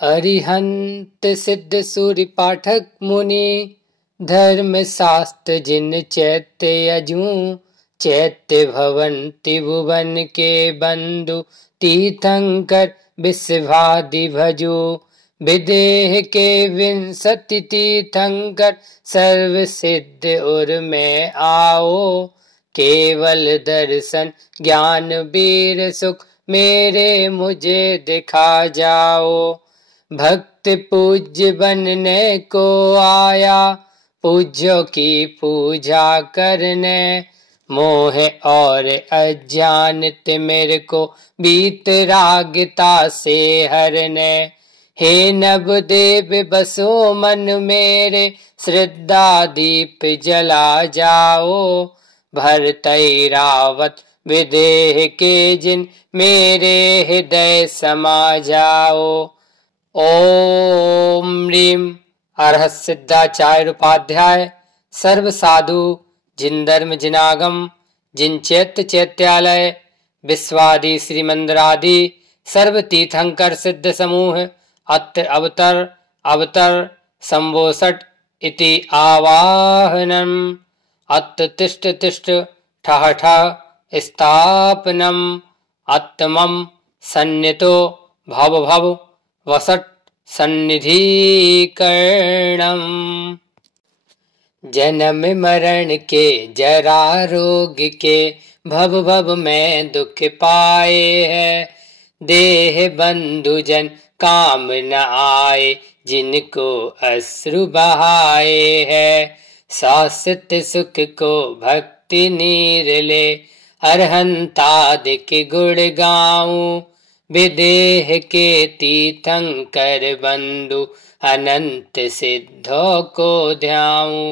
अरिहंत सिद्ध सूर्य पाठक मुनि धर्म शास्त्र जिन चैत्य अजू चैत्य भवन त्रिभुवन के बंधु तीर्थंकर विश्वादि भजो विदेह के विंशति तीर्थंकर सर्व सिद्ध उर में आओ केवल दर्शन ज्ञान वीर सुख मेरे मुझे दिखा जाओ भक्त पूज्य बनने को आया पूज्यों की पूजा करने मोह और अज्ञानित मेरे को बीत रागता से हरने हे नवदेव बसो मन मेरे श्रद्धा दीप जला जाओ भरत रावत विदेह के जिन मेरे हृदय समा जाओ। ओम ह्रीम अरहत सिद्धाचार्य उपाध्याय सर्व साधु जिन धर्म जिनागम जिन चैत्य चैत्यालय विश्वादि श्री मंदिरादि सर्व तीर्थंकर सिद्ध समूह अत्र अवतर अवतर संबोसट इति आवाहनम अत्र तिष्ठ तिष्ठ ठः ठः स्थापनम अत्तमम सन्नितो भव भव वसट सन्निधि कर्णम जन्म मरण के जरा रोग के भव भव में दुख पाए है देह बंधु जन काम न आए जिनको अश्रु बहाए है शाश्वत सुख को भक्ति नीर ले अरहंतादिक गुण गाऊं विदेह के तीर्थंकर बंधु अनंत सिद्धों को ध्याऊं।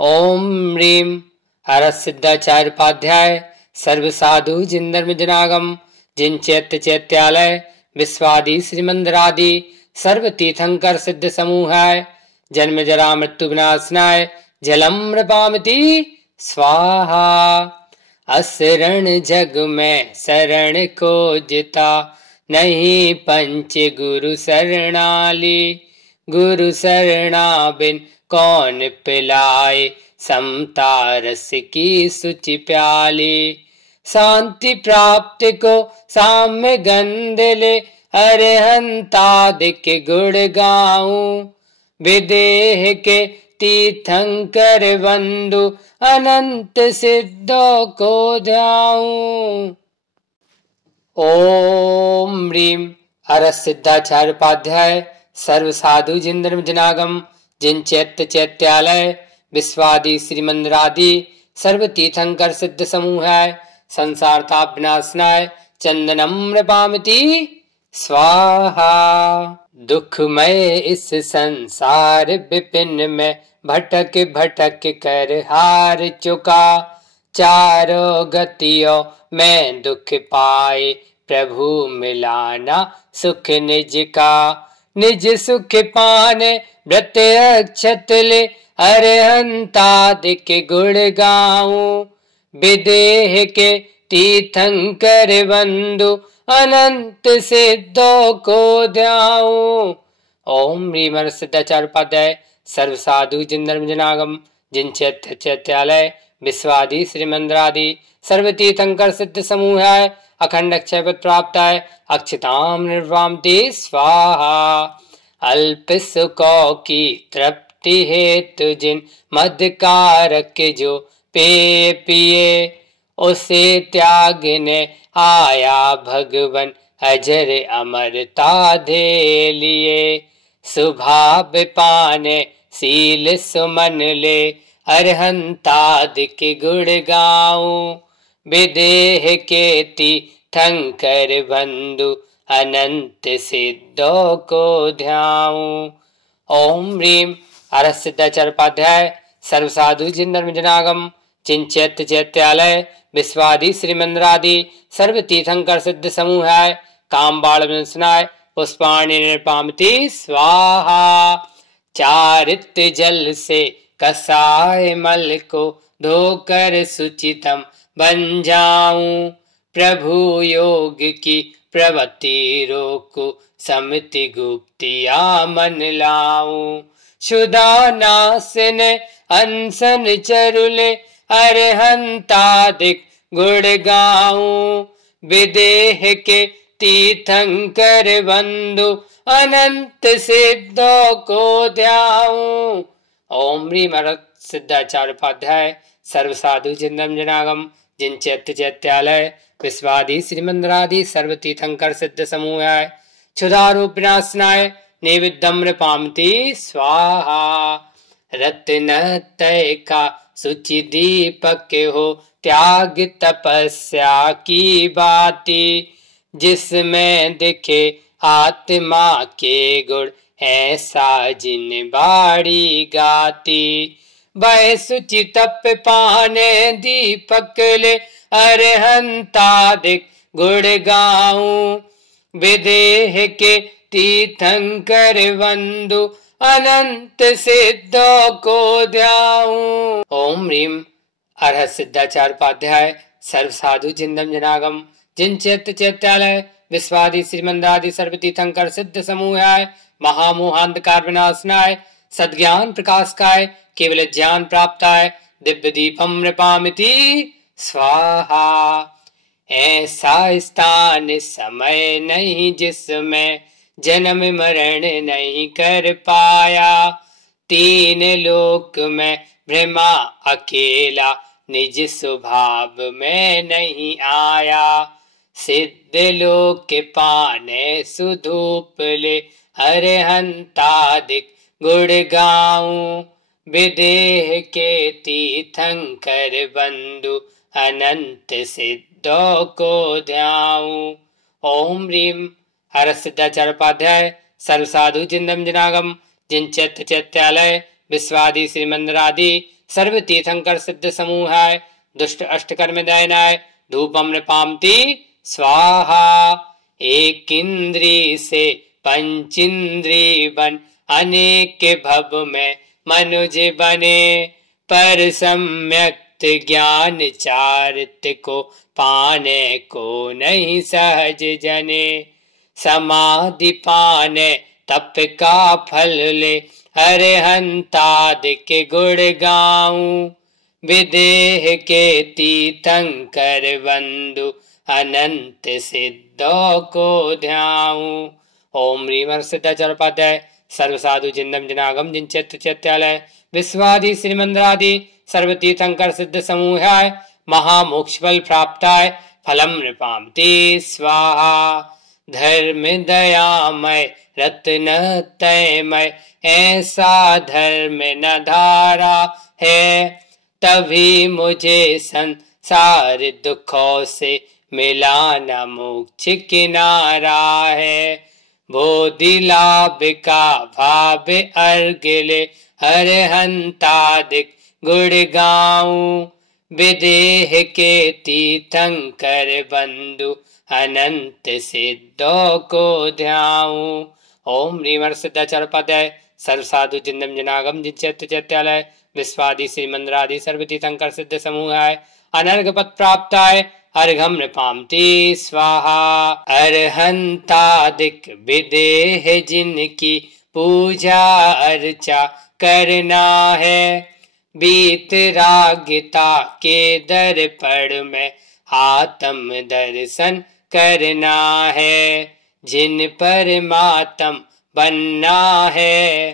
ओम ह्रीम अरहत सिद्धाचार्य उपाध्याय सर्व साधु जिन धर्म जिनागम जिन चैत्य चैत्यालय विश्वादि श्री मंदिरादि सर्व तीर्थंकर सिद्ध समूह है जन्म जरा मृत्यु विनाशनाय जलम नृपामिति स्वाहा असरण जग में शरण को जिता नहीं पंच गुरु शरणाली गुरु शरणा बिन कौन पिलाए समता रस की सुचि प्याली शांति प्राप्त को साम्य गंध ले अरहंतादिक गुण गाऊं विदेह के तीर्थंकर बंधु अनंत सिद्धों को ध्याऊं। ओम ह्रीम अरहत सिद्धाचार्य उपाध्याय सर्व साधु जिन धर्म जिनागम जिन चैत्य चैत्यालय विश्वादि श्री मंदिरादि सर्व तीर्थंकर सिद्ध समूह है संसार ताप विनाशनाय चंदनम नृपामिति स्वाहा दुखमय इस संसार विपिन में भटक भटक कर हार चुका चारों गतियों में दुख पाए प्रभु मिलाना सुख निज का निज सुख पाने व्रत अक्षत ले अरहंतादिक गुण गाऊं विदेह के तीर्थंकर बंधु अनंत सिद्धों को ध्याऊं। ओम ह्रीम अरहत सिद्धाचार्य उपाध्याय सर्व साधु जिन धर्म जिनागम जिन चैत्य चैत्यालय विश्वादि श्री मंदिरादि सर्व तीर्थंकर सिद्ध समूह है अखंड अक्षय पद प्राप्त है अक्षताम निर्वामति स्वाहा अल्प सुखों की तृप्ति हेतु जिन मध्यकारक जो पे पिए उसे त्यागने आया भगवन अजर अमरता दे लिए सुभाव पाने सील सुमन ले अरहंतादिक गुण गाऊं विदेह के तीर्थंकर बंधु अनंत सिद्धों को ध्याऊं। ओम ह्रीम अरहत सिद्धाचार्य उपाध्याय सर्व साधु जिन धर्म जिनागम जिन चैत्य चैत्यालय विश्वादि श्री मंदिरादि सर्व तीर्थंकर सिद्ध समूह है काम बाण विनाशनाय पुष्पाणि निर्पामति स्वाहा चारित्र जल से कसाय मल को धोकर सुचितम बन जाऊं प्रभु योग की प्रवृत्ति रोकु समिति गुप्तिया मन लाऊं। शुदानासन अनसन चरुले अरहंतादिक गुण गाऊं। विदेह के तीर्थंकर बंधु अनंत सिद्धों को ध्याऊं। ओम ह्रीं सिद्धाचार्य उपाध्याय सर्वसाधु जिन्दम जनागम जिन चैत्य चैत्यालय विश्वादि श्रीमंदरादि सर्व तीर्थंकर सिद्ध समूहाय क्षुधारूप विनाशनाय नैवेद्यम नृपामति स्वाहा। रत्न तय का सुचि दीपक हो त्याग तपस्या की बाती। जिसमें दिखे आत्मा के गुण ऐसा जिन बाड़ी गाती। वह सुचि तप पाने दीपक ले अरहंतादिक गुण गाऊं। विदेह के तीर्थंकर बंधु अनंत सिद्धों को ध्याऊं। ओम ह्रीं अरहत सिद्धाचार्य उपाध्याय सर्व साधु जिन्दम जनागम जिन चैत्य चैत्यालय विश्वादि श्रीमंदरादि सर्व तीर्थंकर सिद्ध समूहाय महामोहांधकार विनाशनाय सद्ज्ञान प्रकाशकाय केवल ज्ञान प्राप्ताय दिव्य दीपम नृपामिति स्वाहा। ऐसा स्थान समय नहीं जिसमें जन्म मरण नहीं कर पाया। तीन लोक में ब्रह्मा अकेला निज स्वभाव में नहीं आया। सिद्ध लोक के पाने सुधूप ले अरहंतादिक गुण गाऊं। विदेह के तीर्थंकर बंधु अनंत सिद्धों को ध्याऊं। ओम ह्रीं हर सिद्धाचार्य उपाध्याय सर्व साधु जिन्दम जनागम जिन चैत्य चैत्यालय विश्वादि श्रीमंदरादि सर्व तीर्थंकर सिद्ध समूहाय दुष्ट अष्टकर्म दयनाय धूपम नृपामति स्वाहा। एक इंद्री से पंचेंद्री बन अनेक भव में मनुज बने। पर सम्यक ज्ञान चारित्र को पाने को नहीं सहज जने। समाधि पाने तप का फल ले अरहंतादिक गुण गाऊं। विदेह के तीर्थंकर बंधु अनंत सिद्धों को ध्याऊं। ओम ह्रीं सिद्धाचार्य उपाध्याय सर्व साधु जिन्दम जनागम जिन चैत्य चैत्यालय विश्वादि श्रीमंदरादि सर्व तीर्थंकर सिद्ध समूहाय महामोक्ष फल प्राप्ताय फलम नृपामति स्वाहा। धर्म दयामय रत्न तयमय ऐसा धर्म न धारा है। तभी मुझे संसार दुखों से मिला न मोक्ष किनारा है। बोधि लाभ का भाव अर्घ ले अरहंतादिक गुण गाऊं। विदेह के तीर्थंकर बंधु अनंत सिद्धों को ध्याऊं। ओम ह्रीं सिद्धाचार्य उपाध्याय सर्व साधु जिन्दम जनागम जिन चैत्य चैत्यालय विश्वादि श्रीमंदरादि सर्व तीर्थंकर सिद्ध समूहाय अनर्घ पद प्राप्ताय अर्घम नृपामति स्वाहा। अरहंतादिक विदेह जिनकी पूजा अर्चा करना है। वीतरागिता के दर्पण में आत्म दर्शन करना है। जिन परमात्म बनना है।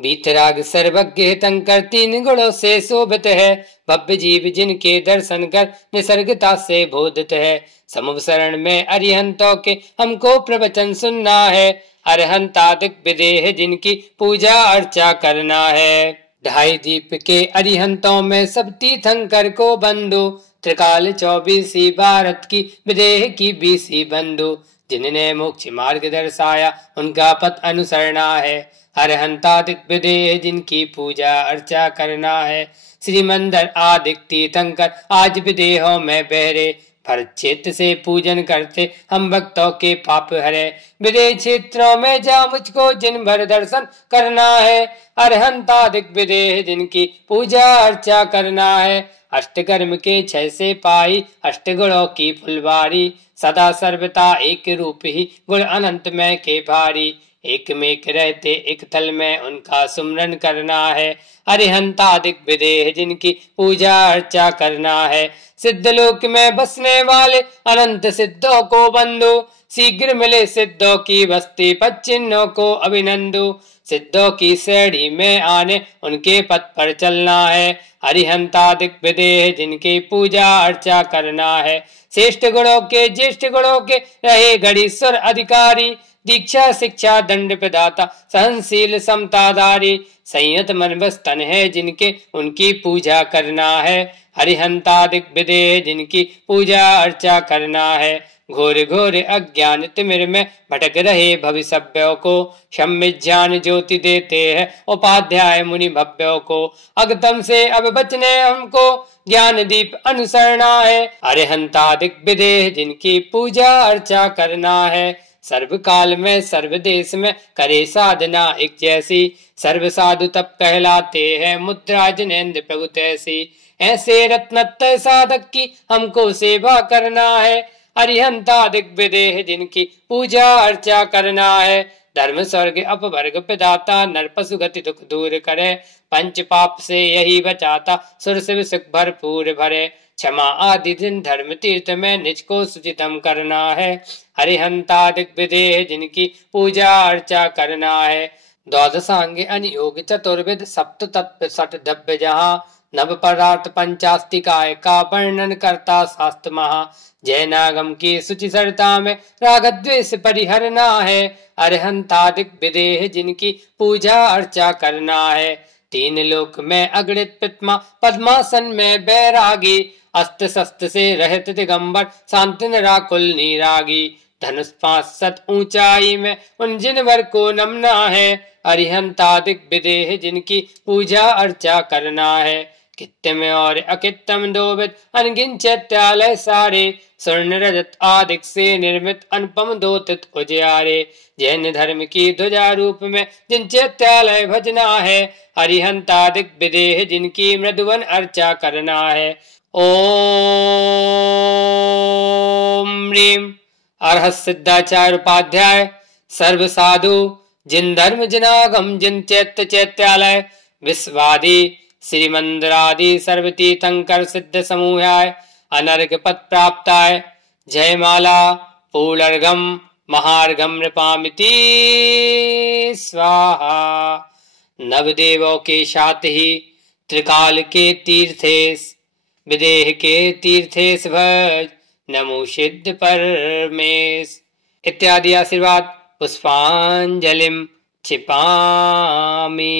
वीतराग सर्वज्ञ हितंकर तीन गुणों से शोभित है। भव्य जीव जिनके दर्शन कर निसर्गता से बोधित है। समुभ शरण में अरिहंतों के हमको प्रवचन सुनना है। अरहंतादिक विदेह जिनकी पूजा अर्चा करना है। ढाई दीप के अरिहंतों में सब तीर्थंकर को बंधु। त्रिकाल 24 भारत की विदेह की 20 बंधु। जिन्हें मोक्ष मार्ग दर्शाया उनका पथ अनुसरना है। अरहंतादिक विदेह जिनकी पूजा अर्चा करना है। श्रीमंदर आदिक तीर्थंकर आज विदेहों में बहरे। चित्त से पूजन करते हम भक्तों के पाप हरे। विदेह क्षेत्रों में जा मुझको जिन भर दर्शन करना है, अरहंतादिक विदेह जिनकी पूजा अर्चा करना है। अष्टकर्म के 6 से पाई अष्टगुणों की फुलवारी, सदा सर्वता एक रूप ही गुण अनंत में के भारी। एक में रहते एक तल में उनका सुमरन करना है, अरिहंतादिक विदेह जिनकी पूजा अर्चा करना है। सिद्धलोक में बसने वाले अनंत सिद्धों को बंधु, शीघ्र मिले सिद्धों की बस्ती पच्चिन्नों को अभिनंदु। सिद्धों की श्रेणी में आने उनके पथ पर चलना है, अरिहंतादिक विदेह जिनकी पूजा अर्चा करना है। श्रेष्ठ गुणों के ज्येष्ठ गुणों के रहे गणेश्वर अधिकारी, दीक्षा शिक्षा दंड प्रदाता सहनशील समताधारी। संयत मन बस तन है जिनके उनकी पूजा करना है, हरिहंतादिक विदेह जिनकी पूजा अर्चा करना है। घोर घोर अज्ञान तिमिर में भटक रहे भविष्यों को, सम्यक ज्ञान ज्योति देते हैं उपाध्याय मुनि भव्यों को। अगतम से अब बचने हमको ज्ञान दीप अनुसरना है, अरिहंतादिक विदेह जिनकी पूजा अर्चा करना है। सर्व काल में सर्व देश में करे साधना एक जैसी, सर्व साधु तप कहलाते हैं मुद्रा जिनेन्द्र प्रभु तैसी। ऐसे रत्नत्रय साधक की हमको सेवा करना है, अरिहंतादिक विदेह जिनकी पूजा अर्चा करना है। धर्म स्वर्ग अपवर्ग प्रदाता नर पशु गति दुख दूर करे, पंच पाप से यही बचाता सुर शिव सुख भरपूर भरे। क्षमा आदि दिन धर्म तीर्थ में निज को सुचितम करना है, हरिहंतादिक विदेह जिनकी पूजा अर्चा करना है। द्वादशांगे अनियोग चतुर्विद सप्त तत्व सठ दव्य जहाँ, नव पदार्थ पंचास्तिकाय का वर्णन करता शास्त्र महा। जैनागम की सुचि सरता में राग द्वेष परिहरना है, अरिहंतादिक विदेह जिनकी पूजा अर्चा करना है। तीन लोक में अगणित पित्मा पद्मासन में बैरागी, अस्त्र शस्त्र से रहत दिगंबर शांत निराकुल निरागी। धनुष 5 सत ऊंचाई में उन जिनवर को नमना है, अरिहंतादिक विदेह जिनकी पूजा अर्चा करना है। कित्त में और अकित्तम 2 विध अनगिन चैत्यालय सारे, स्वर्ण रजत आदिक से निर्मित अनुपम 2 तीर्थ उजियारे। जैन धर्म की ध्वजा रूप में जिन चैत्यालय भजना है, अरिहंतादिक विदेह जिनकी मृदुवन अर्चा करना है। ओम ह्रीम अरहत सिद्धाचार्य उपाध्याय। सर्व साधु जिन धर्म जिनागम जिन चैत्य चैत्यालय, विश्वादि श्रीमंदिरादि सर्वतीर्थंकर सिद्ध समूहाय, अनर्घ पद प्राप्ताय। जयमाला पूर्णर्घम महार्घम नृपामिति स्वाहा। नवदेवों के साथ ही त्रिकाल के तीर्थेश, विदेह के तीर्थेश भज, नमो सिद्ध परमेश। इत्यादि आशीर्वाद पुष्पांजलिम क्षिपामि।